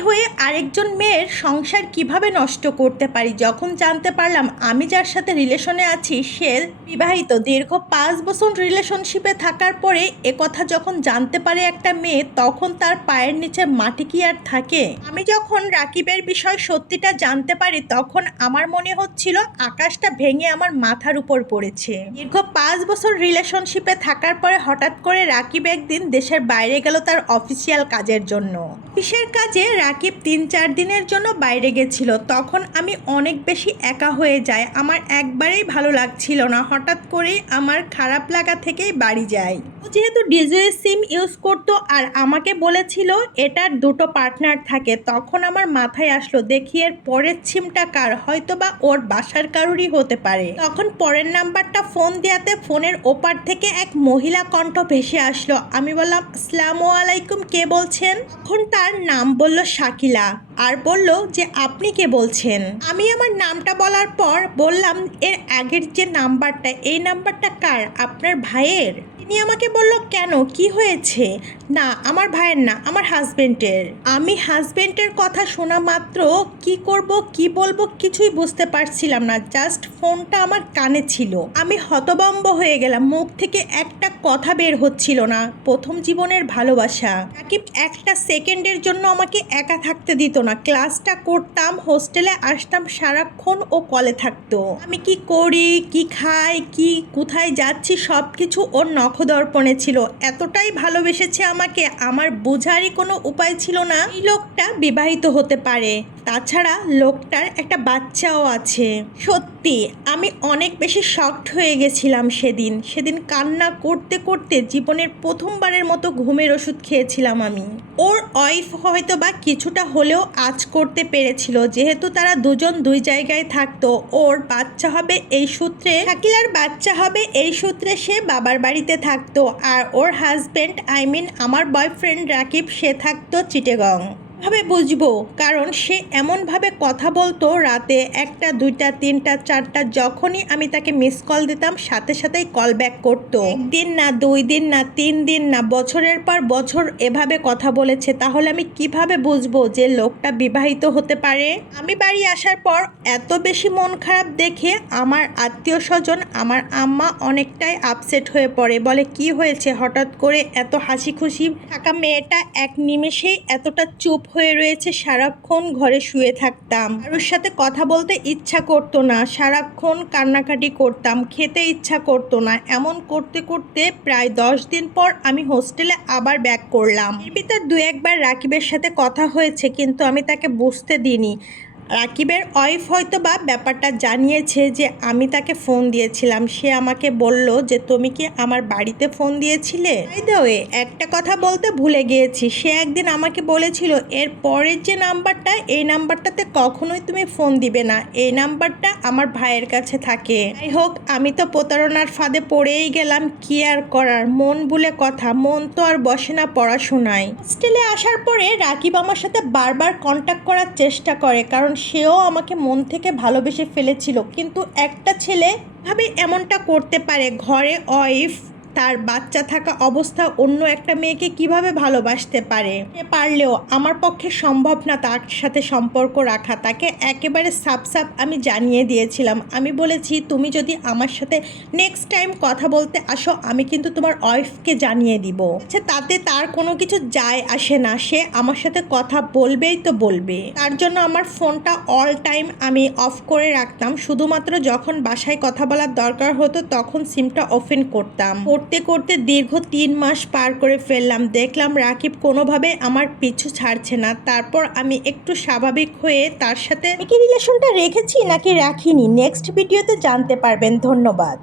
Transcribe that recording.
হয়ে আরেকজন মেয়ের সংসার কীভাবে নষ্ট করতে পারি? যখন জানতে পারলাম আমি যার সাথে রিলেশনে আছি, সে বিবাহিত। দীর্ঘ পাঁচ বছর রিলেশনশিপে থাকার পরে একথা যখন জানতে পারে একটা মেয়ে, তখন তার পায়ের নিচে মাটি কি আর থাকে? আমি যখন রাকিবের বিষয় সত্যিটা জানতে পারি, তখন আমার মনে হচ্ছিল আকাশটা ভেঙে আমার মাথার উপর পড়েছে। দীর্ঘ পাঁচ বছর রিলেশনশিপে থাকার পরে হঠাৎ করে রাকিব একদিন দেশের বাইরে গেল তার অফিসিয়াল কাজের জন্য। অফিসের কাজে রাকিব তিন চার দিনের জন্য বাইরে গেছিল, তখন আমি অনেক বেশি একা হয়ে যাই, আমার একবারেই ভালো লাগছিল না, হঠাৎ করেই আমার খারাপ লাগা থেকেই বাড়ি ও যেহেতু ডিজে সিম ইউজ করতো আর আমাকে বলেছিল এটার দুটো পার্টনার থাকে, তখন আমার মাথায় আসলো, দেখি এর পরের সিমটা কার হয়তো বা ওর বাসার কারোরই হতে পারে। তখন পরের নাম্বারটা ফোন দেওয়াতে ফোনের ওপার থেকে এক মহিলা কণ্ঠ ভেসে আসলো, আমি বললাম, আসসালামু আলাইকুম, কে বলছেন? তখন তার নাম বলল শাকিলা আর বলল যে আপনি কে বলছেন? আমি আমার নামটা বলার পর বললাম, এর আগের যে নাম্বারটা, এই নাম্বারটা কার? আপনার ভাইয়ের? তিনি আমাকে বলল, কেন? কি হয়েছে? না, আমার ভাইয়ের না, আমার হাজবেন্ডের আমি হাজবেন্ডের কথা শোনা মাত্র কি করব, কি বলব কিছুই বুঝতে পারছিলাম না। জাস্ট ফোনটা আমার কানে ছিল। আমি হতবম্ব হয়ে গেলাম, মুখ থেকে একটা কথা বের হচ্ছিল না। প্রথম জীবনের ভালোবাসা। রাকিব একটা সেকেন্ডের জন্য আমাকে একা থাকতে দিত না। ক্লাসটা করতাম, হোস্টেলে আসতাম সারাক্ষণ ও কলে থাকতো। আমি কি করি, কি খাই, কি, কোথায় যাচ্ছি সব কিছু ওর নখদর্পণে ছিল। এতটাই ভালোবেসেছে আমাকে, আমার বোঝারই কোনো উপায় ছিল না। এই লোকটা বিবাহিত হতে পারে। তাছাড়া লোকটার একটা বাচ্চাও আছে। সত্যি, আমি অনেক বেশি শকড হয়ে গেছিলাম সেদিন। সেদিন কান্না করতে করতে জীবনের প্রথমবারের মতো ঘুমের ওষুধ খেয়েছিলাম আমি। ওর ওয়াইফ হয়তো বা কিছুটা হলেও আজ করতে পেরেছিল। যেহেতু তারা দুজন দুই জায়গায় থাকতো, ওর বাচ্চা হবে এই সূত্রে, শাকিলার বাচ্চা হবে এই সূত্রে সে বাবার বাড়িতে থাকতো। আর ওর হাজবেন্ড আই মিন আমার বয়ফ্রেন্ড রাকিব, সে থাকতো চিটেগং। ভাবে বুঝব। কারণ সে এমনভাবে কথা বলতো রাতে একটা, দুইটা, তিনটা, চারটা, যখনই আমি তাকে মিস কল দিতাম, সাথে সাথেই কল ব্যাক করতো। একদিন না, দুই দিন না, তিন দিন না, বছরের পর বছর এভাবে কথা বলেছে, তাহলে আমি কীভাবে বুঝব যে লোকটা বিবাহিত হতে পারে? আমি বাড়ি আসার পর এত বেশি মন খারাপ দেখে আমার আত্মীয় স্বজন আমার আম্মা অনেকটাই আপসেট হয়ে পড়ে। বলে, কি হয়েছে? হঠাৎ করে এত হাসি খুশি থাকা মেয়েটা এক নিমেষেই এতটা চুপ হয়ে রয়েছে সারাক্ষণ ঘরে শুয়ে থাকতাম। কারোর সাথে কথা বলতে ইচ্ছা করতো না, সারাক্ষণ কান্নাকাটি করতাম, খেতে ইচ্ছা করতো না। এমন করতে করতে প্রায় দশ দিন পর আমি হোস্টেলে আবার ব্যাক করলাম। এর ভিতর দু একবার রাকিবের সাথে কথা হয়েছে, কিন্তু আমি তাকে বুঝতে দিইনি। রাকিবের ওয়াইফ হয়তো বা ব্যাপারটা জানিয়েছে যে আমি তাকে ফোন দিয়েছিলাম। সে আমাকে বলল যে, তুমি কি আমার বাড়িতে ফোন দিয়েছিলে? ওয়ে একটা কথা বলতে ভুলে গিয়েছি। সে একদিন আমাকে বলেছিল, এর পরের যে নাম্বারটা, এই নাম্বারটাতে কখনোই তুমি ফোন দিবে না। এই নাম্বারটা আমার ভাইয়ের কাছে থাকে। যাই হোক, আমি তো প্রতারণার ফাঁদে পড়েই গেলাম। কি আর করার? মন বলে কথা। মন তো আর বসে না পড়াশোনায়। হোস্টেলে আসার পরে রাকিব আমার সাথে বারবার কন্ট্যাক্ট করার চেষ্টা করে। কারণ সেও আমাকে মন থেকে ভালোবেসে ফেলেছিল। কিন্তু একটা ছেলে ভাবে এমনটা করতে পারে? ঘরে ওয়াইফ তার বাচ্চা থাকা অবস্থা অন্য একটা মেয়েকে কীভাবে ভালোবাসতে পারে? পারলেও আমার পক্ষে সম্ভব না তার সাথে সম্পর্ক রাখা। তাকে একেবারে সাপ সাপ আমি জানিয়ে দিয়েছিলাম। আমি বলেছি, তুমি যদি আমার সাথে নেক্সট টাইম কথা বলতে আসো, আমি কিন্তু তোমার ওয়াইফকে জানিয়ে দিব। আচ্ছা তাতে তার কোনো কিছু যায় আসে না। সে আমার সাথে কথা বলবেই তো বলবে। তার জন্য আমার ফোনটা অল টাইম আমি অফ করে রাখতাম। শুধুমাত্র যখন বাসায় কথা বলার দরকার হতো, তখন সিমটা ওপেন করতাম। করতে করতে দীর্ঘ তিন মাস পার করে ফেললাম। দেখলাম রাকিব কোনোভাবে আমার পিছু ছাড়ছে না। তারপর আমি একটু স্বাভাবিক হয়ে তার সাথে কি রিলেশনটা রেখেছি নাকি রাখিনি? নেক্সট ভিডিওতে জানতে পারবেন। ধন্যবাদ।